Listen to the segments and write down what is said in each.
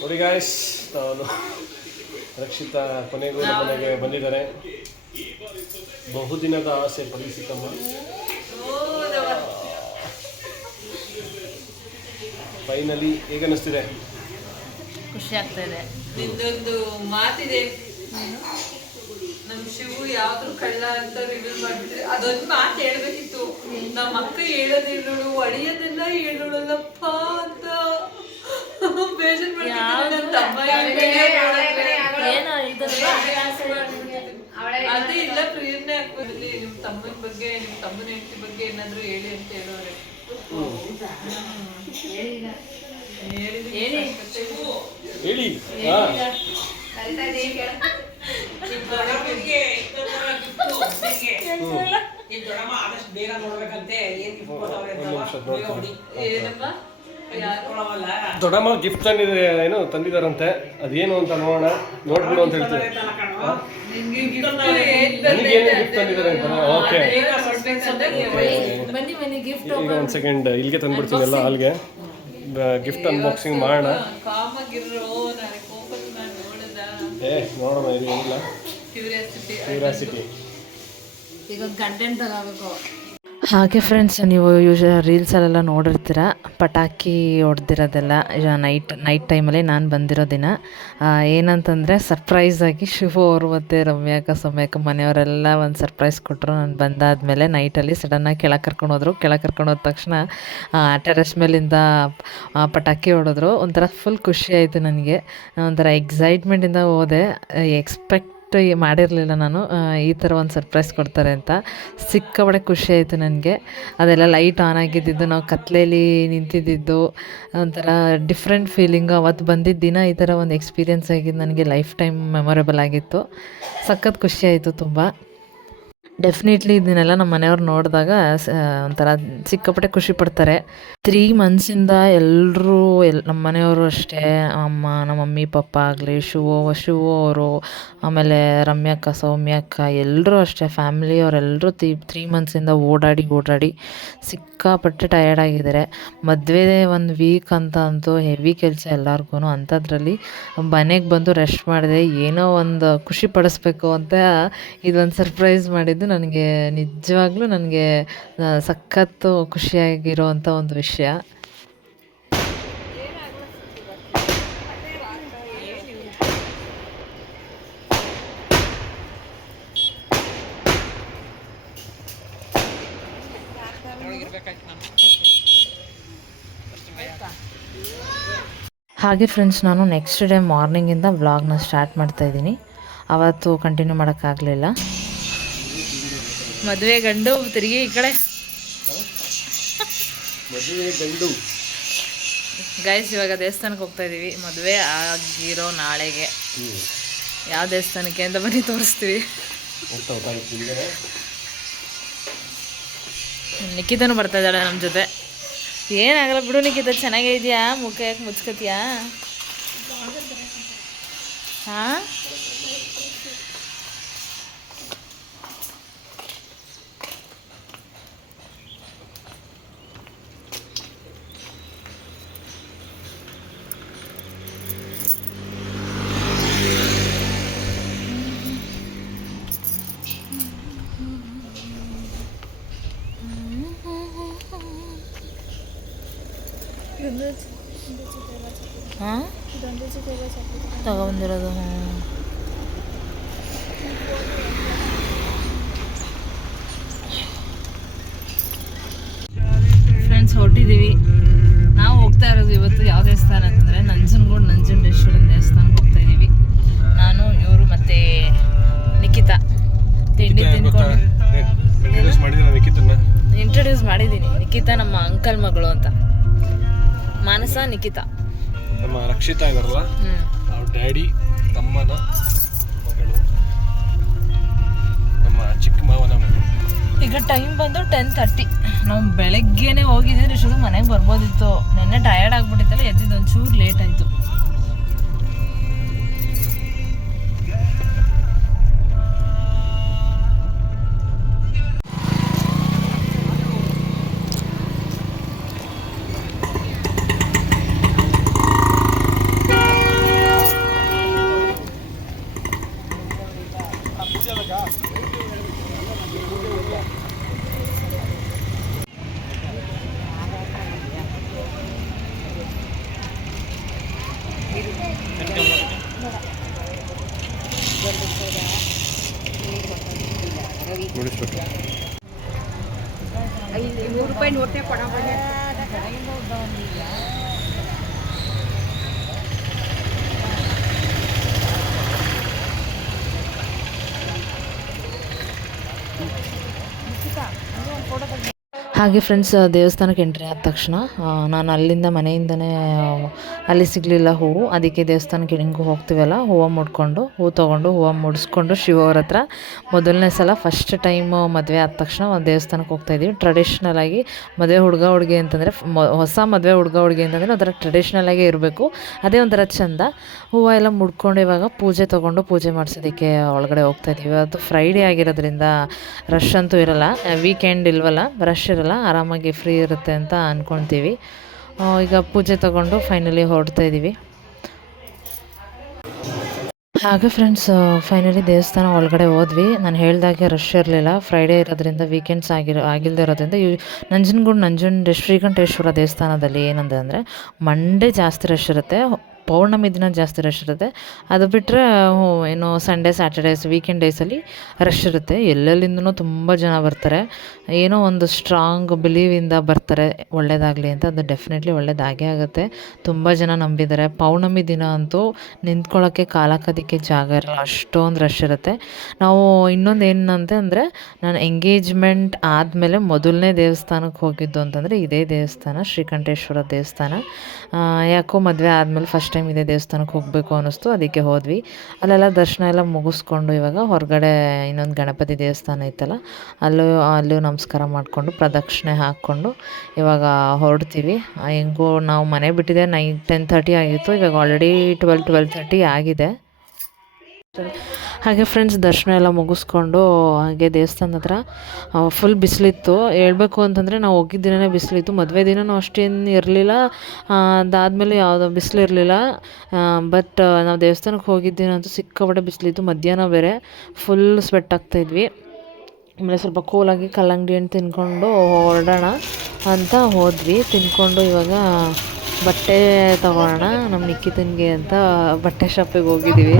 ನೋಡಿ ಗಾಯ್ಸ್, ನಾನು ರಕ್ಷಿತಾ ಕೊನೆಗೂ ಮನೆಗೆ ಬಂದಿದ್ದಾರೆ. ಬಹುದಿನದ ಆಸೆ ಫಲಿಸಿತಮ್ಮ. ಫೈನಲಿ ಹೇಗನ್ನಿಸ್ತಿದೆ? ಖುಷಿ ಆಗ್ತಾ ಇದೆ. ನಿಂದೊಂದು ಮಾತಿದೆ, ನಮ್ ಶಿವು ಯಾವ್ದು ಕಳ್ಳ ಅಂತ ರಿವೀಲ್ ಮಾಡ್ಬಿಟ್ರೆ ಅದೊಂದು ಮಾತು ಹೇಳ್ಬೇಕಿತ್ತು. ನಮ್ಮ ಅಕ್ಕ ಹೇಳೋದೇ ನೋಡು, ಅಡಿಯೋದೆಲ್ಲ ಹೇಳೋಳಲ್ಲಪ್ಪ ಅಂತ ಬೇಜಾರ್ ಮಾಡ್ತಿದ್ದೀನಿ. ನನ್ನ ತಮ್ಮ ಅದೇ ಇಲ್ಲ, ಪ್ರೇರಣೆ ಆಗ್ಬೋದಿಲ್ಲ. ನಿಮ್ ತಮ್ಮನ ಬಗ್ಗೆ, ನಿಮ್ ತಮ್ಮನ ಹೆಂಡತಿ ಬಗ್ಗೆ ಏನಾದ್ರು ಹೇಳಿ ಅಂತ ಹೇಳೋರೆ. ಹೇಳಿ. ದೊಡ್ಡಮ್ಮ ಗಿಫ್ಟ್ ತಂದಿದಾರಂತೆ. ಅದೇನು ಅಂತ ನೋಡೋಣ, ನೋಡ್ಬಿಡು ಅಂತ ಹೇಳ್ತಾರೆ. ನನಗೇನು ಗಿಫ್ಟ್ ತಂದಿದ್ದಾರೆ ಅಂತ. ಓಕೆ, ಈಗ ಒಂದು ಸೆಕೆಂಡ್ ಇಲ್ಲಿಗೆ ತಂದ್ಬಿಡ್ತೀನಿ ಎಲ್ಲ ಹಾಲ್ಗೆ. ಗಿಫ್ಟ್ ಅನ್ಬಾಕ್ಸಿಂಗ್ ಮಾಡೋಣ. ನೋಡೋಣ, ಇದು ಏನಿಲ್ಲ, ಕ್ಯೂರಿಯಾಸಿಟಿ. ಈಗ ಕಂಟೆಂಟ್ ತಗೋಬೇಕು. ಹಾಗೆ ಫ್ರೆಂಡ್ಸ್, ನೀವು ರೀಲ್ಸಲ್ಲೆಲ್ಲ ನೋಡಿರ್ತೀರ ಪಟಾಕಿ ಹೊಡೆದಿರೋದೆಲ್ಲ. ನೈಟ್ ಟೈಮಲ್ಲಿ ನಾನು ಬಂದಿರೋ ದಿನ ಏನಂತಂದರೆ ಸರ್ಪ್ರೈಸಾಗಿ ಶಿವು ಅವರು ಮತ್ತು ರಮ್ಯಾಕ ಸೌಮ್ಯಕ ಮನೆಯವರೆಲ್ಲ ಒಂದು ಸರ್ಪ್ರೈಸ್ ಕೊಟ್ಟರು. ನಾನು ಬಂದಾದಮೇಲೆ ನೈಟಲ್ಲಿ ಸಡನ್ನಾಗಿ ಕೆಳಗೆ ಕರ್ಕೊಂಡೋದ್ರು. ಕೆಳಗೆ ಕರ್ಕೊಂಡೋದ ತಕ್ಷಣ ಟೆರೆಸ್ ಮೇಲಿಂದ ಪಟಾಕಿ ಹೊಡೆದ್ರು. ಒಂಥರ ಫುಲ್ ಖುಷಿ ಆಯಿತು ನನಗೆ. ಒಂಥರ ಎಕ್ಸೈಟ್ಮೆಂಟಿಂದ ಹೋದೆ. ಎಕ್ಸ್ಪೆಕ್ಟ್ ಮಾಡಿರಲಿಲ್ಲ ನಾನು ಈ ಥರ ಒಂದು ಸರ್ಪ್ರೈಸ್ ಕೊಡ್ತಾರೆ ಅಂತ. ಸಿಕ್ಕಾಪಟ್ಟೆ ಖುಷಿ ಆಯಿತು ನನಗೆ. ಅದೆಲ್ಲ ಲೈಟ್ ಆನ್ ಆಗಿದ್ದಿದ್ದು, ನಾವು ಕತ್ಲೇಲಿ ನಿಂತಿದ್ದು, ಒಂಥರ ಡಿಫ್ರೆಂಟ್ ಫೀಲಿಂಗು. ಅವತ್ತು ಬಂದಿದ್ದ ದಿನ ಈ ಥರ ಒಂದು ಎಕ್ಸ್ಪೀರಿಯೆನ್ಸ್ ಆಗಿದ್ದು ನನಗೆ ಲೈಫ್ ಟೈಮ್ ಮೆಮೊರೇಬಲ್ ಆಗಿತ್ತು. ಸಖತ್ ಖುಷಿ ಆಯಿತು ತುಂಬ. ಡೆಫಿನೆಟ್ಲಿ ಇದನ್ನೆಲ್ಲ ನಮ್ಮ ಮನೆಯವ್ರು ನೋಡಿದಾಗ ಒಂಥರ ಸಿಕ್ಕಾಪಟ್ಟೆ ಖುಷಿ ಪಡ್ತಾರೆ. 3 ಮಂತ್ಸಿಂದ ಎಲ್ಲರೂ ನಮ್ಮ ಮನೆಯವರು ಅಷ್ಟೇ, ಅಮ್ಮ, ನಮ್ಮ ಮಮ್ಮಿ ಪಪ್ಪ ಆಗಲಿ, ಶಿವು ಅವರು, ಆಮೇಲೆ ರಮ್ಯಾಕ್ಕ ಸೌಮ್ಯಕ್ಕ ಎಲ್ಲರೂ ಅಷ್ಟೇ, ಫ್ಯಾಮಿಲಿಯವರೆಲ್ಲರೂ 3 ಮಂತ್ಸಿಂದ ಓಡಾಡಿ ಸಿಕ್ಕಾಪಟ್ಟೆ ಟಯರ್ಡ್ ಆಗಿದ್ದಾರೆ. ಮದುವೆ 1 ವೀಕ್ ಅಂತ ಅಂತೂ ಹೆವಿ ಕೆಲಸ ಎಲ್ಲರಿಗೂ. ಅಂಥದ್ರಲ್ಲಿ ಮನೆಗೆ ಬಂದು ರೆಸ್ಟ್ ಮಾಡಿದೆ. ಏನೋ ಒಂದು ಖುಷಿ ಪಡಿಸ್ಬೇಕು ಅಂತ ಇದೊಂದು ಸರ್ಪ್ರೈಸ್ ಮಾಡಿದ್ದು ನನಗೆ ನಿಜವಾಗ್ಲೂ ನನಗೆ ಸಖತ್ತು ಖುಷಿಯಾಗಿರೋವಂಥ ಒಂದು ವಿಷಯ. ಹಾಗೆ ಫ್ರೆಂಡ್ಸ್, ನಾನು ನೆಕ್ಸ್ಟ್ ಡೇ ಮಾರ್ನಿಂಗಿಂದ ವ್ಲಾಗ್ನ ಸ್ಟಾರ್ಟ್ ಮಾಡ್ತಾಯಿದ್ದೀನಿ. ಅವತ್ತು ಕಂಟಿನ್ಯೂ ಮಾಡೋಕ್ಕಾಗಲಿಲ್ಲ. ಮದುವೆ ಗಂಡು ತಿರುಗಿ ಈ ಕಡೆ. ಗೈಸ್, ಇವಾಗ ದೇವಸ್ಥಾನಕ್ಕೆ ಹೋಗ್ತಾ ಇದ್ದೀವಿ. ಮದುವೆ ಆಗಿರೋ ನಾಳೆಗೆ. ಯಾವ ದೇವಸ್ಥಾನಕ್ಕೆ ಅಂತ ಬನ್ನಿ ತೋರಿಸ್ತೀವಿ. ನಿಖಿತನೂ ಬರ್ತಾ ಇದ್ದಾಳೆ ನಮ್ಮ ಜೊತೆ. ಏನಾಗಲ್ಲ ಬಿಡು ನಿಖಿತ, ಚೆನ್ನಾಗೇ ಇದೆಯಾ? ಮುಖ ಯಾಕೆ ಮುಚ್ಕೋತೀಯಾ? ಹಾಂ, ಹಾಂ ತಗೊಂಬಂದಿರೋದು. ಫ್ರೆಂಡ್ಸ್, ಹೊರಟಿದ್ದೀವಿ. ನಾವು ಹೋಗ್ತಾ ಇರೋದು ಇವತ್ತು ಯಾವ ದೇವಸ್ಥಾನ ಅಂತಂದರೆ ನಂಜುಂಡೇಶ್ವರ ದೇವಸ್ಥಾನಕ್ಕೆ ಹೋಗ್ತಾ ಇದ್ದೀವಿ. ನಾನು, ಇವರು ಮತ್ತು ನಿಖಿತಾ ತಿಂಡಿ ತಿನ್ಕೊಂಡು ಇಂಟ್ರೊಡ್ಯೂಸ್ ಮಾಡಿದ್ದೀನಿ. ನಿಖಿತಾ ನಮ್ಮ ಅಂಕಲ್ ಮಗಳು ಅಂತ. ಮಾನಸ, ನಿಖಿತಾ ನಮ್ಮ ರಕ್ಷಿತಾ ಇದಾರಲ್ಲ, ಅವ್ರ ಡ್ಯಾಡಿ ತಮ್ಮನ ಮಗಳು, ನಮ್ಮ ಚಿಕ್ಕ ಮಾವನ ಮಗಳು. ಈಗ ಟೈಮ್ ಬಂದು 10:30. ನಾವು ಬೆಳಗ್ಗೆನೆ ಹೋಗಿದ್ದೀವಿ. ಶುರು ಮನೆಗೆ ಬರ್ಬೋದಿತ್ತು. ನೆನ್ನೆ ಟಯರ್ಡ್ ಆಗ್ಬಿಟ್ಟಿತ್ತಲ್ಲ, ಎದ್ದಿದ್ದು ಒಂಚೂರು ಲೇಟ್ ಆಯಿತು. ಮುಡಿಸ್ಬೇಕು. ಹಾಗೆ ಫ್ರೆಂಡ್ಸ್, ದೇವಸ್ಥಾನಕ್ಕೆ ಎಂಟ್ರಿ ಆದ ತಕ್ಷಣ ನಾನು ಅಲ್ಲಿಂದ ಮನೆಯಿಂದನೇ ಅಲ್ಲಿ ಸಿಗಲಿಲ್ಲ ಹೂವು, ಅದಕ್ಕೆ ದೇವಸ್ಥಾನಕ್ಕೆ ಹೆಂಗೂ ಹೋಗ್ತೀವಲ್ಲ ಹೂವು ಮುಡ್ಕೊಂಡು ತೊಗೊಂಡು ಹೂವು ಮುಡಿಸ್ಕೊಂಡು ಶಿವವ್ರ ಹತ್ರ ಮೊದಲನೇ ಸಲ ಫಸ್ಟ್ ಟೈಮು ಮದುವೆ ಆದ ತಕ್ಷಣ ಒಂದು ದೇವಸ್ಥಾನಕ್ಕೆ ಹೋಗ್ತಾಯಿದ್ದೀವಿ. ಟ್ರೆಡಿಷ್ನಲ್ ಆಗಿ ಮದುವೆ ಹುಡುಗಿ ಅಂತಂದರೆ ಹೊಸ ಮದುವೆ ಹುಡುಗಿ ಅಂತಂದರೆ ಒಂಥರ ಟ್ರೆಡಿಷ್ನಲ್ ಆಗೇ ಇರಬೇಕು, ಅದೇ ಒಂಥರ ಚೆಂದ. ಹೂವು ಎಲ್ಲ ಮುಡ್ಕೊಂಡು ಇವಾಗ ಪೂಜೆ ತೊಗೊಂಡು ಪೂಜೆ ಮಾಡಿಸೋದಕ್ಕೆ ಒಳಗಡೆ ಹೋಗ್ತಾಯಿದ್ದೀವಿ. ಇವತ್ತು ಫ್ರೈಡೇ ಆಗಿರೋದ್ರಿಂದ ರಶ್ ಅಂತೂ ಇರಲ್ಲ, ವೀಕೆಂಡ್ ಇಲ್ವಲ್ಲ, ರಶ್ ಇರಲ್ಲ, ಆರಾಮಾಗಿ ಫ್ರೀ ಇರುತ್ತೆ ಅಂತ ಅಂದ್ಕೊಳ್ತೀವಿ. ಈಗ ಪೂಜೆ ತೊಗೊಂಡು ಫೈನಲಿ ಹೊರಡ್ತಾ ಇದ್ದೀವಿ. ಹಾಗೆ ಫ್ರೆಂಡ್ಸ್, ಫೈನಲಿ ದೇವಸ್ಥಾನ ಒಳಗಡೆ ಹೋದ್ವಿ. ನಾನು ಹೇಳ್ದಾಗೆ ರಶ್ ಇರಲಿಲ್ಲ, ಫ್ರೈಡೇ ಇರೋದ್ರಿಂದ ವೀಕೆಂಡ್ಸ್ ಆಗಿಲ್ಲದೆ ಇರೋದ್ರಿಂದ ನಂಜನಗೂಡು ಶ್ರೀಕಂಠೇಶ್ವರ ದೇವಸ್ಥಾನದಲ್ಲಿ ಏನಂದರೆ ಮಂಡೇ ಜಾಸ್ತಿ ರಶ್ ಇರುತ್ತೆ, ಪೌರ್ಣಮಿ ದಿನ ಜಾಸ್ತಿ ರಶ್ ಇರುತ್ತೆ. ಅದು ಬಿಟ್ಟರೆ ಏನು ಸಂಡೇ ಸ್ಯಾಟರ್ಡೇಸ್ ವೀಕೆಂಡ್ ಡೇಸಲ್ಲಿ ರಶ್ ಇರುತ್ತೆ. ಎಲ್ಲೆಲ್ಲಿಂದನೂ ತುಂಬ ಜನ ಬರ್ತಾರೆ, ಏನೋ ಒಂದು ಸ್ಟ್ರಾಂಗ್ ಬಿಲೀವಿಂದ ಬರ್ತಾರೆ ಒಳ್ಳೇದಾಗಲಿ ಅಂತ. ಅದು ಡೆಫಿನೆಟ್ಲಿ ಒಳ್ಳೇದಾಗೇ ಆಗುತ್ತೆ. ತುಂಬ ಜನ ನಂಬಿದ್ದಾರೆ. ಪೌರ್ಣಮಿ ದಿನ ಅಂತೂ ನಿಂತ್ಕೊಳ್ಳೋಕ್ಕೆ ಕಾಲಕ್ಕೋದಕ್ಕೆ ಜಾಗ ಇರಲ್ಲ, ಅಷ್ಟೊಂದು ರಶ್ ಇರುತ್ತೆ. ನಾವು ಇನ್ನೊಂದು ಏನಂತೆ ಅಂದರೆ, ನಾನು ಎಂಗೇಜ್ಮೆಂಟ್ ಆದಮೇಲೆ ಮೊದಲನೇ ದೇವಸ್ಥಾನಕ್ಕೆ ಹೋಗಿದ್ದು ಅಂತಂದರೆ ಇದೇ ದೇವಸ್ಥಾನ, ಶ್ರೀಕಂಠೇಶ್ವರ ದೇವಸ್ಥಾನ. ಯಾಕೋ ಮದುವೆ ಆದಮೇಲೆ ಫಸ್ಟ್ ಟೈಮ್ ಇದೇ ದೇವಸ್ಥಾನಕ್ಕೆ ಹೋಗಬೇಕು ಅನ್ನಿಸ್ತು, ಅದಕ್ಕೆ ಹೋದ್ವಿ. ಅಲ್ಲೆಲ್ಲ ದರ್ಶನ ಎಲ್ಲ ಮುಗಿಸ್ಕೊಂಡು ಇವಾಗ ಹೊರಗಡೆ ಇನ್ನೊಂದು ಗಣಪತಿ ದೇವಸ್ಥಾನ ಇತ್ತಲ್ಲ, ಅಲ್ಲೂ ನಮಸ್ಕಾರ ಮಾಡಿಕೊಂಡು ಪ್ರದಕ್ಷಿಣೆ ಹಾಕ್ಕೊಂಡು ಇವಾಗ ಹೊರಡ್ತೀವಿ. ಹೆಂಗೋ ನಾವು ಮನೆ ಬಿಟ್ಟಿದ್ದೆ 10:30 ಆಗಿತ್ತು, ಇವಾಗ ಆಲ್ರೆಡಿ 12:30 ಆಗಿದೆ. ಹಾಗೆ ಫ್ರೆಂಡ್ಸ್, ದರ್ಶನ ಎಲ್ಲ ಮುಗಿಸ್ಕೊಂಡು ಹಾಗೆ ದೇವಸ್ಥಾನದ ಹತ್ರ ಫುಲ್ ಬಿಸಿಲಿತ್ತು. ಹೇಳ್ಬೇಕು ಅಂತಂದರೆ ನಾವು ಹೋಗಿದ್ದ ದಿನವೇ ಬಿಸಿಲಿತ್ತು, ಮದುವೆ ದಿನವೂ ಅಷ್ಟೇನು ಇರಲಿಲ್ಲ, ಅದಾದಮೇಲೆ ಯಾವುದೋ ಬಿಸಿಲು ಇರಲಿಲ್ಲ. ಬಟ್ ನಾವು ದೇವಸ್ಥಾನಕ್ಕೆ ಹೋಗಿದ್ದ ದಿನ ಅಂತೂ ಸಿಕ್ಕಾಪಟ್ಟೆ ಬಿಸಿಲಿತ್ತು, ಮಧ್ಯಾಹ್ನ ಬೇರೆ ಫುಲ್ ಸ್ವೆಟ್ ಆಗ್ತಾಯಿದ್ವಿ. ಆಮೇಲೆ ಸ್ವಲ್ಪ ಕೂಲಾಗಿ ಕಲ್ಲಂಗಡಿ ಹಣ್ಣು ತಿಂದ್ಕೊಂಡು ಹೊರಡೋಣ ಅಂತ ಹೋದ್ವಿ. ತಿಂದ್ಕೊಂಡು ಇವಾಗ ಬಟ್ಟೆ ತೊಗೊಳ್ಳೋಣ ನಮ್ಮ ನಿಕ್ಕಿತನಿಗೆ ಅಂತ ಬಟ್ಟೆ ಶಾಪಿಗೆ ಹೋಗಿದ್ದೀವಿ.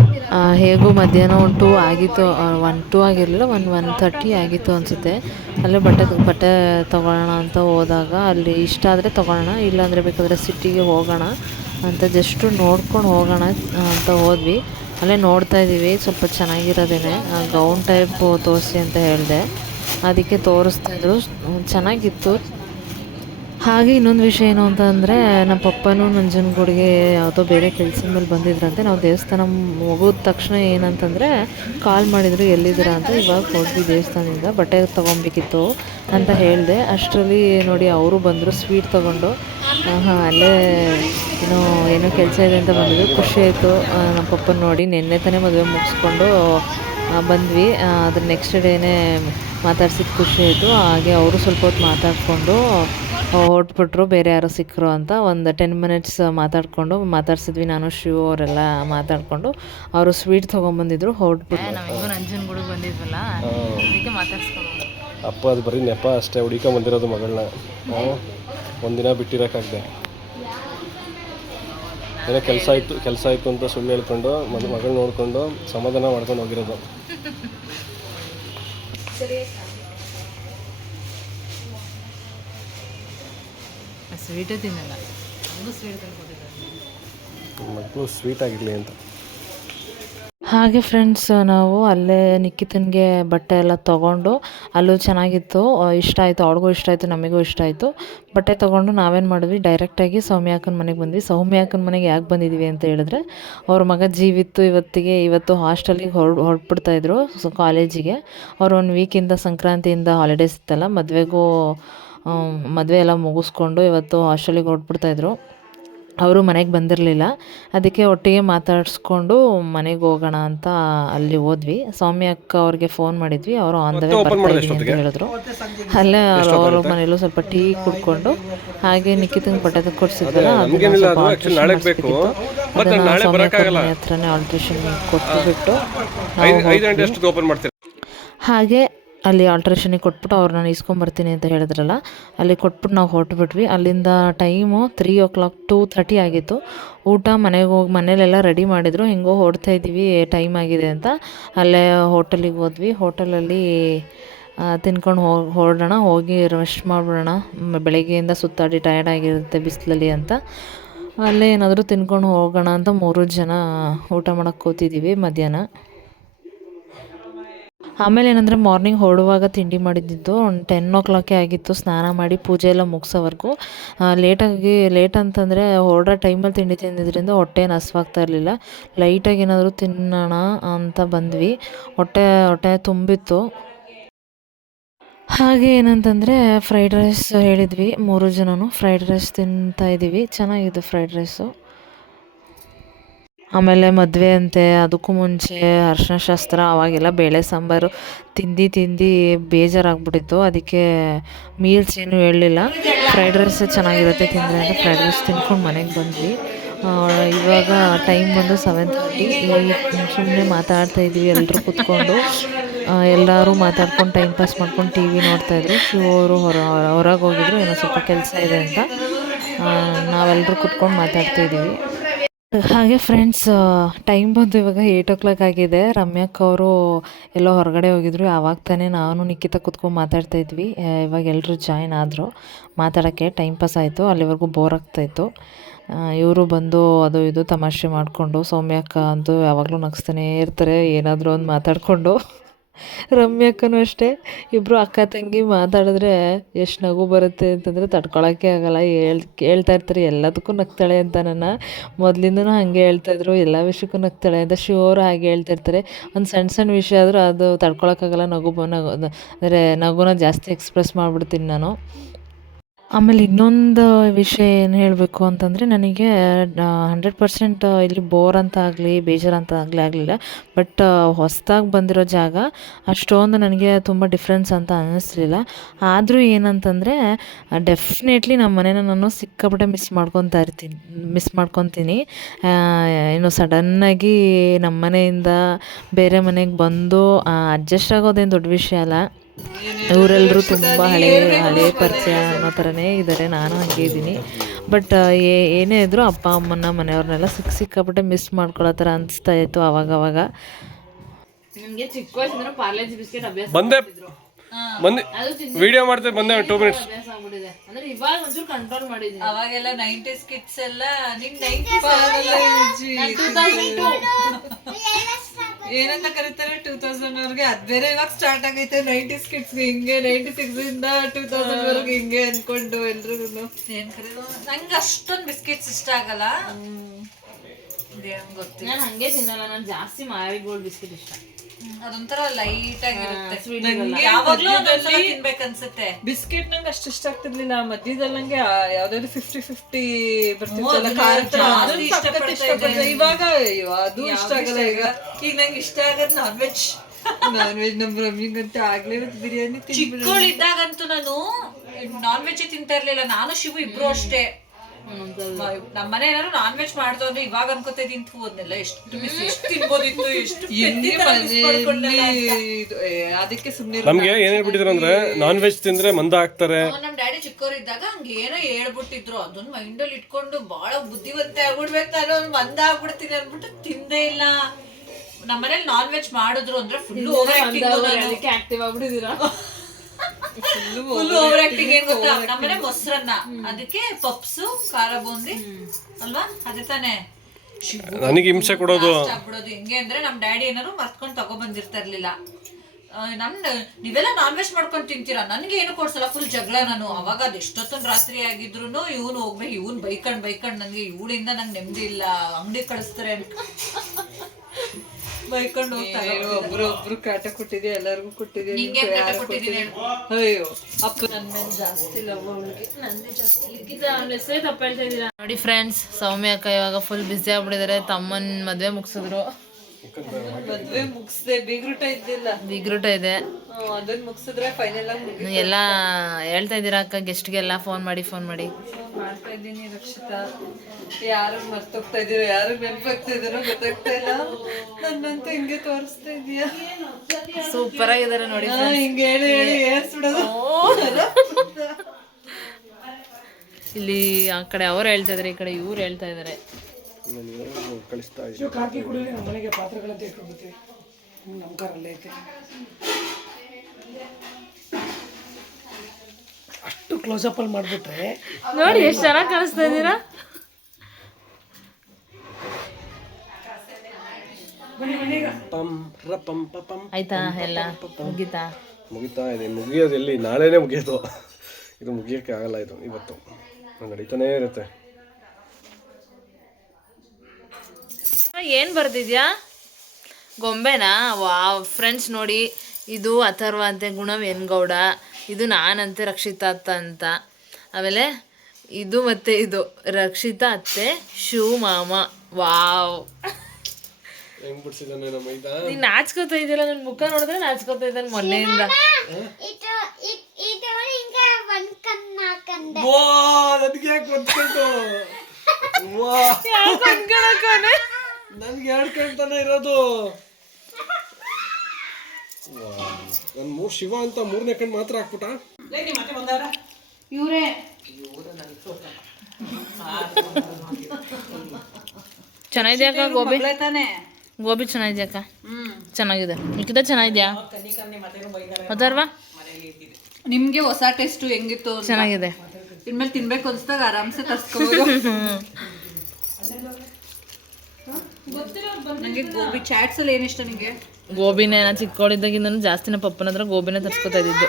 ಹೇಗೂ ಮಧ್ಯಾಹ್ನ 2 ಆಗಿತ್ತು, 1-2 ಆಗಿರಲಿಲ್ಲ, 1:30 ಆಗಿತ್ತು ಅನಿಸುತ್ತೆ. ಅಲ್ಲೇ ಬಟ್ಟೆ ತೊಗೊಳ್ಳೋಣ ಅಂತ ಹೋದಾಗ ಅಲ್ಲಿ ಇಷ್ಟ ಆದರೆ ತೊಗೊಳ್ಳೋಣ, ಇಲ್ಲಾಂದರೆ ಬೇಕಾದರೆ ಸಿಟಿಗೆ ಹೋಗೋಣ ಅಂತ ಜಸ್ಟು ನೋಡ್ಕೊಂಡು ಹೋಗೋಣ ಅಂತ ಹೋದ್ವಿ. ಅಲ್ಲೇ ನೋಡ್ತಾ ಇದ್ದೀವಿ, ಸ್ವಲ್ಪ ಚೆನ್ನಾಗಿರೋದೇನೆ ಗೌನ್ ಟೈಪ್ ತೋರಿಸಿ ಅಂತ ಹೇಳಿದೆ, ಅದಕ್ಕೆ ತೋರಿಸ್ತಾಯಿದ್ರು, ಚೆನ್ನಾಗಿತ್ತು. ಹಾಗೆ ಇನ್ನೊಂದು ವಿಷಯ ಏನು ಅಂತಂದರೆ, ನಮ್ಮ ಪಪ್ಪನೂ ನಂಜನಗೂಡಿಗೆ ಯಾವುದೋ ಬೇರೆ ಕೆಲಸದ ಮೇಲೆ ಬಂದಿದ್ರಂತೆ. ನಾವು ದೇವಸ್ಥಾನ ಹೋಗೋದ ತಕ್ಷಣ ಏನಂತಂದರೆ ಕಾಲ್ ಮಾಡಿದರು, ಎಲ್ಲಿದ್ದೀರಾ ಅಂತ. ಇವಾಗ ಹೋದ್ವಿ ದೇವಸ್ಥಾನದಿಂದ, ಬಟ್ಟೆ ತೊಗೊಬೇಕಿತ್ತು ಅಂತ ಹೇಳಿದೆ. ಅಷ್ಟರಲ್ಲಿ ನೋಡಿ ಅವರು ಬಂದರು ಸ್ವೀಟ್ ತೊಗೊಂಡು. ಅಲ್ಲೇ ಏನೋ ಕೆಲಸ ಇದೆ ಅಂತ ಬಂದಿದ್ದು, ಖುಷಿ ಆಯಿತು ನಮ್ಮ ಪಪ್ಪನ ನೋಡಿ. ನಿನ್ನೆ ತಾನೇ ಮದುವೆ ಮುಗಿಸ್ಕೊಂಡು ಬಂದ್ವಿ, ಅದ್ರ ನೆಕ್ಸ್ಟ್ ಡೇನೇ ಮಾತಾಡ್ಸಿದ್ದು ಖುಷಿ ಆಯಿತು. ಹಾಗೆ ಅವರು ಸ್ವಲ್ಪ ಹೊತ್ತು ಮಾತಾಡಿಕೊಂಡು ಹೊರಟ್ಬಿಟ್ರು, ಬೇರೆ ಯಾರೋ ಸಿಕ್ಕರು ಅಂತ. ಒಂದು 10 ಮಿನಿಟ್ಸ್ ಮಾತಾಡ್ಸಿದ್ವಿ, ನಾನು ಶಿವ ಅವರೆಲ್ಲ ಮಾತಾಡಿಕೊಂಡು. ಅವರು ಸ್ವೀಟ್ ತೊಗೊಂಬಂದಿದ್ರು, ಹೊರಟ್ಬಿಟ್ರು. ನಾವು ನಂಜನಗೂಡಿಗೆ ಬಂದಿದ್ವಲ್ಲ, ಅದಕ್ಕೆ ಮಾತಾಡ್ಸ್ಕೊಂಡು ಅಪ್ಪ ಅದು ಬರೀ ನೆಪ ಅಷ್ಟೇ, ಹುಡುಕೊಂಬಂದಿರೋದು ಮಗಳನ್ನ. ಒಂದಿನ ಬಿಟ್ಟಿರೋಕ್ಕಾಗದೆ, ಏನೋ ಕೆಲಸ ಆಯಿತು ಅಂತ ಸುಳ್ಳು ಹೇಳ್ಕೊಂಡು ಮಗಳು ನೋಡಿಕೊಂಡು ಸಮಾಧಾನ ಮಾಡ್ಕೊಂಡು ಹೋಗಿರೋದು. ಸ್ವೀಟೇ ತಿನ್ನಲ್ಲ, ಸ್ವೀಟ್ ಮಕ್ಕಳು ಸ್ವೀಟ್ ಆಗಿರಲಿ ಅಂತ. ಹಾಗೆ ಫ್ರೆಂಡ್ಸ್, ನಾವು ಅಲ್ಲೇ ನಿಕ್ಕಿತನಿಗೆ ಬಟ್ಟೆ ಎಲ್ಲ ತೊಗೊಂಡು, ಅಲ್ಲೂ ಚೆನ್ನಾಗಿತ್ತು, ಇಷ್ಟ ಆಯಿತು, ಅವ್ಳಿಗೂ ಇಷ್ಟ ಆಯಿತು, ನಮಗೂ ಇಷ್ಟ ಆಯಿತು. ಬಟ್ಟೆ ತೊಗೊಂಡು ನಾವೇನು ಮಾಡಿದ್ವಿ, ಡೈರೆಕ್ಟಾಗಿ ಸೌಮ್ಯ ಅಕ್ಕನ ಮನೆಗೆ ಬಂದ್ವಿ. ಸೌಮ್ಯ ಅಕ್ಕನ ಮನೆಗೆ ಯಾಕೆ ಬಂದಿದ್ದೀವಿ ಅಂತ ಹೇಳಿದ್ರೆ, ಅವ್ರ ಮಗ ಇವತ್ತು ಹಾಸ್ಟೆಲಿಗೆ ಹೊರಟ್ಬಿಡ್ತಾಯಿದ್ರು ಕಾಲೇಜಿಗೆ. ಅವ್ರು 1 ವೀಕಿಂದ ಸಂಕ್ರಾಂತಿಯಿಂದ ಹಾಲಿಡೇಸ್ ಇತ್ತಲ್ಲ, ಮದುವೆ ಎಲ್ಲ ಮುಗಿಸ್ಕೊಂಡು ಇವತ್ತು ಹಾಸ್ಟೆಲಿಗೆ ಹೊರಟ್ಬಿಡ್ತಾಯಿದ್ರು. ಅವರು ಮನೆಗೆ ಬಂದಿರಲಿಲ್ಲ, ಅದಕ್ಕೆ ಒಟ್ಟಿಗೆ ಮಾತಾಡಿಸ್ಕೊಂಡು ಮನೆಗೆ ಹೋಗೋಣ ಅಂತ ಅಲ್ಲಿ ಹೋದ್ವಿ. ಸೌಮ್ಯ ಅಕ್ಕ ಅವ್ರಿಗೆ ಫೋನ್ ಮಾಡಿದ್ವಿ, ಅವರು ಆನ್ ದ ವೇ ಬರ್ತಾಯಿದ್ದೀವಿ ಅಂತ ಹೇಳಿದ್ರು. ಅಲ್ಲೇ ಅವ್ರ ಮನೇಲೂ ಸ್ವಲ್ಪ ಟೀ ಕುಡ್ಕೊಂಡು, ಹಾಗೆ ನಿಕ್ಕಿತಂಗೆ ಬಟ್ಟೆ ಕೊಡಿಸಿದ್ವಲ್ಲ, ಅದನ್ನ ಸ್ವಲ್ಪ ಸೌಮ್ಯ ಅಕ್ಕ ಮನೆ ಹತ್ರನೇ ಆಲ್ಟ್ರೇಷನ್ ಕೊಟ್ಬಿಟ್ಟು ಹಾಗೆ ಅಲ್ಲಿ ಆಲ್ಟ್ರೇಷನಿಗೆ ಕೊಟ್ಬಿಟ್ಟು ಅವ್ರನ್ನ ಇಸ್ಕೊಂಬರ್ತೀನಿ ಅಂತ ಹೇಳಿದ್ರಲ್ಲ, ಅಲ್ಲಿ ಕೊಟ್ಬಿಟ್ಟು ನಾವು ಹೊರಟುಬಿಟ್ವಿ. ಅಲ್ಲಿಂದ ಟೈಮು 3 o'clock 2:30 ಆಗಿತ್ತು. ಊಟ ಮನೇಲೆಲ್ಲ ರೆಡಿ ಮಾಡಿದರು, ಹೆಂಗೋ ಹೊರಡ್ತಾ ಇದ್ದೀವಿ, ಟೈಮ್ ಆಗಿದೆ ಅಂತ. ಅಲ್ಲೇ ಹೋಟೆಲಿಗೆ ಹೋದ್ವಿ. ಹೋಟೆಲಲ್ಲಿ ತಿನ್ಕೊಂಡು ಹೊರಡೋಣ, ಹೋಗಿ ರೆಸ್ಟ್ ಮಾಡಿಬಿಡೋಣ. ಬೆಳಗ್ಗೆಯಿಂದ ಸುತ್ತಾಡಿ ಟಯರ್ಡ್ ಆಗಿರುತ್ತೆ ಬಿಸಿಲಲ್ಲಿ ಅಂತ ಅಲ್ಲೇ ಏನಾದರೂ ತಿನ್ಕೊಂಡು ಹೋಗೋಣ ಅಂತ 3 ಜನ ಊಟ ಮಾಡೋಕ್ಕೆ ಕೂತಿದ್ದೀವಿ ಮಧ್ಯಾಹ್ನ. ಆಮೇಲೆ ಏನಂದರೆ ಮಾರ್ನಿಂಗ್ ಹೊರಡುವಾಗ ತಿಂಡಿ ಮಾಡಿದ್ದಿದ್ದು ಒಂದು 10 ಆಗಿತ್ತು. ಸ್ನಾನ ಮಾಡಿ ಪೂಜೆ ಎಲ್ಲ ಮುಗಿಸೋವರೆಗೂ ಲೇಟ್ ಅಂತಂದರೆ ಹೊರಡೋ ಟೈಮಲ್ಲಿ ತಿಂಡಿ ತಿಂದಿದ್ದರಿಂದ ಹೊಟ್ಟೆ ಏನು ಹಸ್ವಾಗ್ತಾ ಇರಲಿಲ್ಲ. ಲೈಟಾಗಿ ಏನಾದರೂ ತಿನ್ನೋಣ ಅಂತ ಬಂದ್ವಿ. ಹೊಟ್ಟೆ ತುಂಬಿತ್ತು. ಹಾಗೆ ಏನಂತಂದರೆ ಫ್ರೈಡ್ ರೈಸ್ ಹೇಳಿದ್ವಿ, 3 ಜನನು ಫ್ರೈಡ್ ರೈಸ್ ತಿಂತಾಯಿದ್ದೀವಿ. ಚೆನ್ನಾಗಿದೆ ಫ್ರೈಡ್ ರೈಸು. ಆಮೇಲೆ ಮದುವೆ ಅಂತೆ, ಅದಕ್ಕೂ ಮುಂಚೆ ಅರಿಶಿನ ಶಾಸ್ತ್ರ, ಅವಾಗೆಲ್ಲ ಬೇಳೆ ಸಾಂಬಾರು ತಿಂದು ಬೇಜಾರಾಗ್ಬಿಟ್ಟಿತ್ತು. ಅದಕ್ಕೆ ಮೀಲ್ಸ್ ಏನೂ ಹೇಳಲಿಲ್ಲ. ಫ್ರೈಡ್ ರೈಸ್ ಚೆನ್ನಾಗಿರುತ್ತೆ ತಿಂದರೆ ಅಂತ ಫ್ರೈಡ್ ರೈಸ್ ತಿನ್ಕೊಂಡು ಮನೆಗೆ ಬಂದ್ವಿ. ಇವಾಗ ಟೈಮ್ ಬಂದು 7:30. ಸುಮ್ಮನೆ ಮಾತಾಡ್ತಾಯಿದ್ವಿ ಎಲ್ಲರೂ ಕೂತ್ಕೊಂಡು. ಎಲ್ಲರೂ ಮಾತಾಡ್ಕೊಂಡು ಟೈಮ್ ಪಾಸ್ ಮಾಡ್ಕೊಂಡು ಟಿ ವಿ ನೋಡ್ತಾಯಿದ್ರು. ಶಿವರು ಹೊರಗೆ ಹೋಗಿದ್ರು, ಏನೋ ಸ್ವಲ್ಪ ಕೆಲಸ ಇದೆ ಅಂತ. ನಾವೆಲ್ಲರೂ ಕೂತ್ಕೊಂಡು ಮಾತಾಡ್ತಾಯಿದ್ದೀವಿ. ಹಾಗೆ ಫ್ರೆಂಡ್ಸ್, ಟೈಮ್ ಬಂದು ಇವಾಗ 8 ಆಗಿದೆ. ರಮ್ಯಕ್ಕ ಅವರು ಎಲ್ಲೋ ಹೊರಗಡೆ ಹೋಗಿದ್ರು. ಆವಾಗ ತಾನೇ ನಾನು ನಿಖಿತ ಕೂತ್ಕೊಂಡು ಮಾತಾಡ್ತಾಯಿದ್ವಿ. ಇವಾಗ ಎಲ್ಲರೂ ಜಾಯ್ನ್ ಆದರು ಮಾತಾಡೋಕ್ಕೆ. ಟೈಮ್ ಪಾಸ್ ಆಯಿತು. ಅಲ್ಲಿವರೆಗೂ ಬೋರ್ ಆಗ್ತಾಯಿತ್ತು. ಇವರು ಬಂದು ಅದು ಇದು ತಮಾಷೆ ಮಾಡಿಕೊಂಡು, ಸೌಮ್ಯಕ್ಕ ಅಂತೂ ಯಾವಾಗಲೂ ನಗಿಸ್ತಾನೇ ಇರ್ತಾರೆ ಏನಾದರೂ ಒಂದು ಮಾತಾಡಿಕೊಂಡು. ರಮ್ಯಕ್ಕನೂ ಅಷ್ಟೇ. ಇಬ್ಬರು ಅಕ್ಕ ತಂಗಿ ಮಾತಾಡಿದ್ರೆ ಎಷ್ಟು ನಗು ಬರುತ್ತೆ ಅಂತಂದರೆ ತಡ್ಕೊಳಕ್ಕೆ ಆಗಲ್ಲ. ಹೇಳ್ತಾ ಇರ್ತಾರೆ ಎಲ್ಲದಕ್ಕೂ ನಗ್ತಾಳೆ ಅಂತ. ನನ್ನ ಮೊದಲಿಂದನೂ ಹಾಗೆ ಹೇಳ್ತಾಯಿದ್ರು, ಎಲ್ಲ ವಿಷಯಕ್ಕೂ ನಗ್ತಾಳೆ ಅಂತ. ಶಿವರು ಹಾಗೆ ಹೇಳ್ತಾಯಿರ್ತಾರೆ. ಒಂದು ಸಣ್ಣ ವಿಷಯ ಆದರೂ ಅದು ತಡ್ಕೊಳಕ್ಕಾಗಲ್ಲ. ಅಂದರೆ ನಗುನ ಜಾಸ್ತಿ ಎಕ್ಸ್ಪ್ರೆಸ್ ಮಾಡಿಬಿಡ್ತೀನಿ ನಾನು. ಆಮೇಲೆ ಇನ್ನೊಂದು ವಿಷಯ ಏನು ಹೇಳಬೇಕು ಅಂತಂದರೆ, ನನಗೆ 100% ಇಲ್ಲಿ ಬೋರ್ ಅಂತ ಆಗಲಿ ಬೇಜಾರು ಅಂತ ಆಗಲಿಲ್ಲ. ಬಟ್ ಹೊಸ್ದಾಗಿ ಬಂದಿರೋ ಜಾಗ ಅಷ್ಟೊಂದು ನನಗೆ ತುಂಬ ಡಿಫ್ರೆನ್ಸ್ ಅಂತ ಅನ್ನಿಸ್ಲಿಲ್ಲ. ಆದರೂ ಏನಂತಂದರೆ ಡೆಫಿನೆಟ್ಲಿ ನಮ್ಮ ಮನೇನ ನಾನು ಸಿಕ್ಕಾಪಟ್ಟೆ ಮಿಸ್ ಮಾಡ್ಕೊತೀನಿ. ಇನ್ನು ಸಡನ್ನಾಗಿ ನಮ್ಮ ಮನೆಯಿಂದ ಬೇರೆ ಮನೆಗೆ ಬಂದು ಅಡ್ಜಸ್ಟ್ ಆಗೋದೇನು ದೊಡ್ಡ ವಿಷಯ ಅಲ್ಲ. ಇವರೆಲ್ಲರೂ ತುಂಬ ಹಳೆ ಪರಿಚಯ ಅನ್ನೋ ಥರನೇ ಇದ್ದಾರೆ. ನಾನು ಹಾಗೆ ಇದ್ದೀನಿ. ಬಟ್ ಏನೇ ಇದ್ದರೂ ಅಪ್ಪ ಅಮ್ಮನ ಮನೆಯವ್ರನ್ನೆಲ್ಲ ಸಿಕ್ಕಾಪಟ್ಟೆ ಮಿಸ್ ಮಾಡ್ಕೊಳ್ಳೋ ಥರ ಅನಿಸ್ತಾ ಇತ್ತು ಅವಾಗವಾಗ. ನನಗೆ ಚಿಕ್ಕ ವಯಸ್ಸಿಂದ ಪಾರ್ಲೆಜಿ ಬಿಸ್ಕೆಟ್ ಅಭ್ಯಾಸ ಬಂದೆ ವಿಡಿಯೋ ಮಾಡ್ತಾ ಬಂದೆ 2 ಮಿನಿಟ್ಸ್ ಅಭ್ಯಾಸ ಆಗ್ಬಿಟ್ಟಿದೆ. ಅಂದ್ರೆ ಇವಾಗ ಒಂಚೂರು ಕಂಟ್ರೋಲ್ ಮಾಡಿದ್ದೀನಿ. ಅವಾಗೆಲ್ಲ 90s ಕಿಡ್ಸ್ ಎಲ್ಲ ಏನಂತ ಕರೀತಾರೆ 2000 ಅವ್ರಿಗೆ. ಅದ್ ಬೇರೆ ಇವಾಗ ಸ್ಟಾರ್ಟ್ ಆಗೈತೆ 90s ಕಿಡ್ಸ್ ಹಿಂಗೆ, 96 ಇಂದ 2000 ವರೆಗೆ ಹಿಂಗೆ ಅನ್ಕೊಂಡು ಎಲ್ರು ಏನ್ ಕರೀದು. ನಂಗೆ ಅಷ್ಟೊಂದು ಬಿಸ್ಕೆಟ್ಸ್ ಇಷ್ಟ ಆಗಲ್ಲ. ಗೊತ್ತಿಲ್ಲ, ನಾನು ಹಂಗೆ ತಿನ್ನಲ್ಲ. ನಾನು ಜಾಸ್ತಿ ಮಾರಿಗೋಲ್ಡ್ ಬಿಸ್ಕೆಟ್ ಇಷ್ಟ. ಅದೊಂಥರ ಲೈಟ್ ಆಗಿರುತ್ತೆ. ಯಾವಾಗ್ಲೂ ಒಂದೊಂದ್ಸಲ ತಿನ್ಬೇಕನ್ಸುತ್ತೆ. ಬಿಸ್ಕೆಟ್ ನಂಗೆ ಅಷ್ಟು ಇಷ್ಟ ಆಗ್ತಿರ್ಲಿಲ್ಲ. ಮಧ್ಯದಲ್ಲಿ ನಂಗೆ ಯಾವ್ದಾದ್ರು 50-50 ಬರ್ತಿತ್ತಲ್ಲ ಖಾರ, ಇವಾಗ ಅದು ಇಷ್ಟ ಆಗಲ್ಲ. ಈಗ ನಂಗೆ ಇಷ್ಟ ಆಗದ್ ನಾನ್ ವೆಜ್. ನಮ್ ರಮ್ಯಂಗಂತೂ ಆಗ್ಲೇ ಬಿರಿಯಾನಿ. ಚಿಕ್ಕವಳಿದ್ದಾಗಂತೂ ನಾನು ನಾನ್ ವೆಜ್ ತಿಂತಾ ಇರ್ಲಿಲ್ಲ. ನಾನು ಶಿವು ಇಬ್ರು ಅಷ್ಟೇ. ನಮ್ಮ ಮನೆ ಏನಾದ್ರು ನಾನ್ ವೆಜ್ ಮಾಡ್ದು ಅಂದ್ರೆ ಇವಾಗ ಅನ್ಕೋತಾ ಇದೀನಿ, ಹೋದ್ನೆಲ್ಲ ಎಷ್ಟು ತಿನ್ಬೋದಿತ್ತು, ಎಷ್ಟು ಅದಕ್ಕೆ ಸುಮ್ನೆ. ನಮ್ಗೆ ಏನ್ ಹೇಳ್ಬಿಟ್ಟಿದ್ರು ಅಂದ್ರೆ ನಾನ್ ವೆಜ್ ತಿಂದ್ರೆ ಮಂದ ಆಗ್ತಾರೆ. ನಮ್ ಡ್ಯಾಡಿ ಚಿಕ್ಕವರಿದ್ದಾಗ ಹಂಗೇನೋ ಹೇಳ್ಬಿಟ್ಟಿದ್ರು. ಅದನ್ನ ಮೈಂಡ್ ಅಲ್ಲಿ ಇಟ್ಕೊಂಡು ಬಹಳ ಬುದ್ಧಿವಂತೆ ಆಗ್ಬಿಡ್ಬೇಕು ನಾನು, ಮಂದ ಆಗ್ಬಿಡ್ತೀನಿ ಅನ್ಬಿಟ್ಟು ತಿಂದೇ ಇಲ್ಲ. ನಮ್ಮ ಮನೇಲಿ ನಾನ್ ವೆಜ್ ಮಾಡಿದ್ರು ಅಂದ್ರೆ ಫುಲ್ ಓವರ್ ಆಕ್ಟಿವ್ ಆಗ್ಬಿಟ್ಟಿದ್ದೀರಾ. Full over acting. ಏನ್ ಗೊತ್ತಾ, ನಮ್ಮನೆ ಮೊಸರನ್ನ, ಅದಕ್ಕೆ ಪಪ್ಸು, ಖಾರ ಬೂಂದಿ ಅಲ್ವಾ, ಅದೇ ತಾನೆ ನನಗೆ ಹಿಂಸೆ ಕೊಡೋದು. ಆಗ್ಬಿಡೋದು ಹೆಂಗೆ ಅಂದ್ರೆ ನಮ್ ಡ್ಯಾಡಿ ಏನಾರು ಮರ್ತ್ಕೊಂಡು ತಗೊಬಂದಿರ್ತಾ ಇರ್ಲಿಲ್ಲ. ನೀವೆಲ್ಲ ನಾನ್ ವೆಜ್ ಮಾಡ್ಕೊಂಡು ತಿಂತೀರಾ, ನನ್ಗೆ ಏನು ಕೊಡ್ಸಲ್ಲ. ಫುಲ್ ಜಗಳ ನಾನು. ಅವಾಗ ಅದ್ ಎಷ್ಟೊತ್ತೊಂದು ರಾತ್ರಿ ಆಗಿದ್ರು ಇವ್ನು ಹೋಗ್ಬೇಕು, ಇವ್ನ್ ಬೈಕಂಡ್ ನನ್ಗೆ ಇವಳಿಂದ ನಂಗೆ ನೆಮ್ಮದಿ ಇಲ್ಲ, ಅಂಗಡಿ ಕಳಿಸ್ತಾರೆ ಬೈಕೊಂಡು ಹೋಗ್ತಾರೆ. ಒಬ್ರು ಕಾಟ ಕೊಟ್ಟಿದ್ಯಾ, ಎಲ್ಲರಿಗೂ ಕೊಟ್ಟಿದ್ಯಾ. ಅಯ್ಯೋ ಅಪ್ಪ ನನ್ನ ಮೇಲೆ ಜಾಸ್ತಿ ಲವ್ ಅವಳಿಗೆ, ನಂದೇ ಜಾಸ್ತಿ. ಹೆಸರೇ ತಪ್ಪ ಹೇಳ್ತಾ ಇದ್ದೀರಾ ನೋಡಿ ಫ್ರೆಂಡ್ಸ್. ಸೌಮ್ಯ ಅಕ್ಕ ಇವಾಗ ಫುಲ್ ಬ್ಯುಸಿ ಆಗ್ಬಿಟ್ಟಿದ್ದಾರೆ. ತಮ್ಮನ ಮದುವೆ ಮುಗಿಸಿದ್ರು. ಮದ್ವೆ ಮುಗಿಸ್ದೆ, ಬೀಗ್ರೂಟ ಇದ್ದಿಲ್ಲ, ಬೀಗ್ರೂಟ ಇದೆ. ಅದನ್ನ ಮುಗಿಸಿದ್ರೆ ಫೈನಲ್ ಆಗಿ ಎಲ್ಲ ಹೇಳ್ತಾ ಇದ್ದೀರಾ ಅಕ್ಕ, ಗೆಸ್ಟ್ಗೆಲ್ಲ ಫೋನ್ ಮಾಡಿ ಮಾಡ್ತಾ ಇದ್ದೀನಿ. ರಕ್ಷಿತಾ, ಯಾರು ಮರ್ತೋಗ್ತಾ ಇದೀರೋ, ಯಾರು ನೆನಪಾಗ್ತಾ ಇದಾರೋ ಗೊತ್ತಾಗ್ತಾ ಇಲ್ಲ. ನನ್ನಂತೂ ಹಿಂಗೆ ತೋರಿಸ್ತಾ ಇದೀಯಾ. ಸೂಪರ್ ಆಗಿದ್ದಾರೆ ನೋಡಿ. ಹಿಂಗೆ ಹೇಳಿ ಏರ್ಸ್ಬಿಡೋದು. ಇಲ್ಲಿ ಆ ಕಡೆ ಅವ್ರು ಹೇಳ್ತಾ ಇದಾರೆ, ಈ ಕಡೆ ಇವ್ರು ಹೇಳ್ತಾ ಇದಾರೆ. ಕಾಕಿ ಕುಡಿದ್ರೆ ನಮ್ಮ ಮನೆಗೆ ಪಾತ್ರೆಗಳಂತ ಇಟ್ಕೊಂಡ್ಬಿಡ್ತೀವಿ. ನಮ್ಮ ಕಾರಲ್ಲೇ ಐತೆ. ಅಷ್ಟು ಕ್ಲೋಸಪ್ಪಲ್ಲಿ ಮಾಡಿಬಿಟ್ರೆ ನೋಡಿ ಎಷ್ಟು ಚೆನ್ನಾಗಿ ಕಾಣಿಸ್ತಾ ಇದ್ದೀರಾ. ಪಂ ರಪಂ ಪಪಂ ಆಯ್ತಾ ಎಲ್ಲ ಮುಗೀತಾ? ಮುಗಿತಾ ಇದೆ. ಮುಗಿಯೋದು ಎಲ್ಲಿ, ನಾಳೆನೇ ಮುಗಿಯೋದು. ಇದು ಮುಗಿಯೋಕ್ಕೆ ಆಗಲ್ಲ, ಇದು ಇವತ್ತು ನಡೀತಾನೇ ಇರುತ್ತೆ. ಏನು ಬರ್ದಿದ್ಯಾ? ಗೊಂಬೆನಾ? ವಾವ್ ಫ್ರೆಂಡ್ಸ್ ನೋಡಿ, ಇದು ಅಥರ್ವ ಅಂತೆ, ಗುಣವ್ ಎನ್ಗೌಡ, ಇದು ನಾನಂತೆ ರಕ್ಷಿತಾ ಅತ್ತ ಅಂತ. ಆಮೇಲೆ ಇದು ಮತ್ತೆ ಇದು ರಕ್ಷಿತಾ ಅತ್ತೆ, ಶಿವ ಮಾಮ. ವಾವ್, ಹೆಂಗ್ ಬಿಡ್ಸಿದ್ದಾನೆ ನಮ್ಮ ಮೈದ. ನೀನು ನಾಚ್ಕೋತಾ ಇದೆಯಲ್ಲ, ನನ್ನ ಮುಖ ನೋಡಿದ್ರೆ ನಾಚ್ಕೋತಾ ಇದ್ದಾನೆ ಮೊನ್ನೆಯಿಂದ. ನನಗೆ ಯಾಕೆ ಗೊತ್ತುಂಟು, ನನ್ಗೆ 2 ಕಣ್ತಾನೆ ಇರೋದು. ನನ್ನ ಶಿವ ಅಂತ 3ನೇ ಕಣ್ ಮಾತ್ರ ಹಾಕ್ಬಿಟ್ಟ. ಇವ್ರೆ ಚೆನ್ನಾಗಿದ್ಯಾಕ ಗೋಬಿ? ತಾನೆ ಗೋಬಿ ಚೆನ್ನಾಗಿದ್ಯಾಕ? ಚೆನ್ನಾಗಿದೆ. ನಿಖಿತ ಚೆನ್ನಾಗಿದ್ಯಾ? ಅಥರ್ವ ನಿಮ್ಗೆ ಹೊಸ ಟೇಸ್ಟ್ ಹೆಂಗಿತ್ತು? ಚೆನ್ನಾಗಿದೆ. ಇನ್ಮೇಲೆ ತಿನ್ಬೇಕು ಅನ್ಸ್ದಾಗ ಆರಾಮ್ಸೆ ತರ್ಸ್ಕೋಬೋದು. ನಂಗೆ ಗೋಬಿ ಚಾಟ್ಸ್ ಅಲ್ಲಿ ಏನಿಷ್ಟ ನಿಂಗೆ? ಗೋಬಿನೇ. ನಾನು ಚಿಕ್ಕವಳಿದ್ದಾಗಿಂದನೂ ಜಾಸ್ತಿನೇ ಪಪ್ಪನ ಹತ್ರ ಗೋಬಿನೇ ತರ್ಸ್ಕೊತಾ ಇದ್ದಿದ್ದು.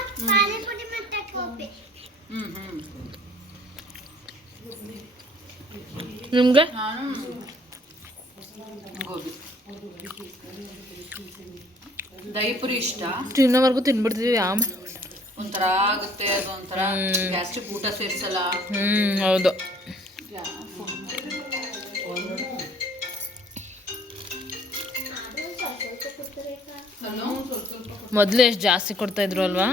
ನಿಮ್ಗೆ? ಗೋಬಿ ದಹಿಪುರಿ ಇಷ್ಟ. ತಿನ್ನೋವರೆಗೂ ತಿನ್ಬಿಡ್ತೀವಿ. ಆಮೇಲೆ ಒಂಥರ ಆಗುತ್ತೆ, ಅದು ಒಂಥರ ಗ್ಯಾಸ್ಟ್ರಿಕ್, ಊಟ ಸೇರ್ಸಲ್ಲ. ಹೌದು. ಮೊದಲು ಎಷ್ಟು ಜಾಸ್ತಿ ಕೊಡ್ತಾ ಇದ್ರು ಅಲ್ವಾ?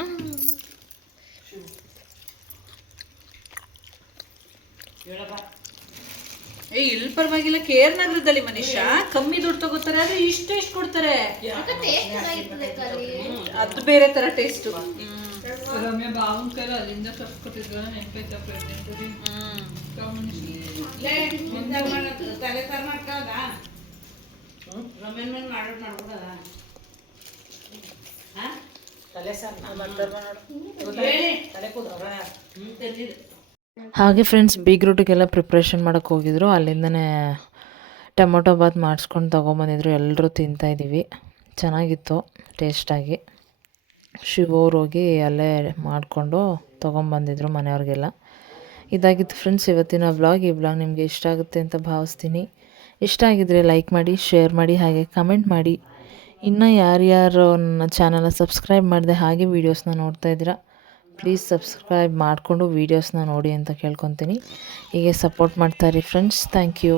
ಇಲ್ಲಿ ಪರವಾಗಿಲ್ಲ, ಕೇರ್ ನಗರದಲ್ಲಿ ಮನುಷ್ಯ ಕಮ್ಮಿ ದುಡ್ಡು ತಗೋತಾರೆ, ಆದ್ರೆ ಇಷ್ಟು ಕೊಡ್ತಾರೆ. ಅದು ಬೇರೆ ತರ ಟೇಸ್ಟ್. ರಮ್ಯಾ ಬಾವನ್ ಕೈಲ ಅಲ್ಲಿಂದ ತರ್ಸ್ಕೊಟ್ಟಿದ್ರು, ನೆನಪೈತ ಪ್ರೆಗ್ನೆಂಟ್. ಹಾಗೆ ಫ್ರೆಂಡ್ಸ್, ಬೀಗ್ರೂಟಿಗೆಲ್ಲ ಪ್ರಿಪ್ರೇಷನ್ ಮಾಡೋಕ್ಕೆ ಹೋಗಿದ್ರು. ಅಲ್ಲಿಂದನೇ ಟೊಮೊಟೊ ಬಾತ್ ಮಾಡಿಸ್ಕೊಂಡು ತೊಗೊಂಬಂದಿದ್ರು. ಎಲ್ಲರೂ ತಿಂತಾಯಿದ್ದೀವಿ. ಚೆನ್ನಾಗಿತ್ತು ಟೇಸ್ಟಾಗಿ. ಶಿವವ್ರು ಹೋಗಿ ಅಲ್ಲೇ ಮಾಡಿಕೊಂಡು ತೊಗೊಂಬಂದಿದ್ರು ಮನೆಯವ್ರಿಗೆಲ್ಲ. ಇದಾಗಿತ್ತು ಫ್ರೆಂಡ್ಸ್ ಇವತ್ತಿನ ವ್ಲಾಗ್. ಈ ವ್ಲಾಗ್ ನಿಮಗೆ ಇಷ್ಟ ಆಗುತ್ತೆ ಅಂತ ಭಾವಿಸ್ತೀನಿ. ಇಷ್ಟ ಆಗಿದ್ದರೆ ಲೈಕ್ ಮಾಡಿ, ಶೇರ್ ಮಾಡಿ, ಹಾಗೆ ಕಮೆಂಟ್ ಮಾಡಿ. ಇನ್ನು ಯಾರ್ಯಾರು ನನ್ನ ಚಾನಲ್ನ ಸಬ್ಸ್ಕ್ರೈಬ್ ಮಾಡಿದೆ ಹಾಗೆ ವೀಡಿಯೋಸ್ನ ನೋಡ್ತಾ ಇದ್ದೀರಾ, ಪ್ಲೀಸ್ ಸಬ್ಸ್ಕ್ರೈಬ್ ಮಾಡಿಕೊಂಡು ವೀಡಿಯೋಸ್ನ ನೋಡಿ ಅಂತ ಕೇಳ್ಕೊತೀನಿ. ಹೀಗೆ ಸಪೋರ್ಟ್ ಮಾಡ್ತಾಯಿರಿ ಫ್ರೆಂಡ್ಸ್. Thank you.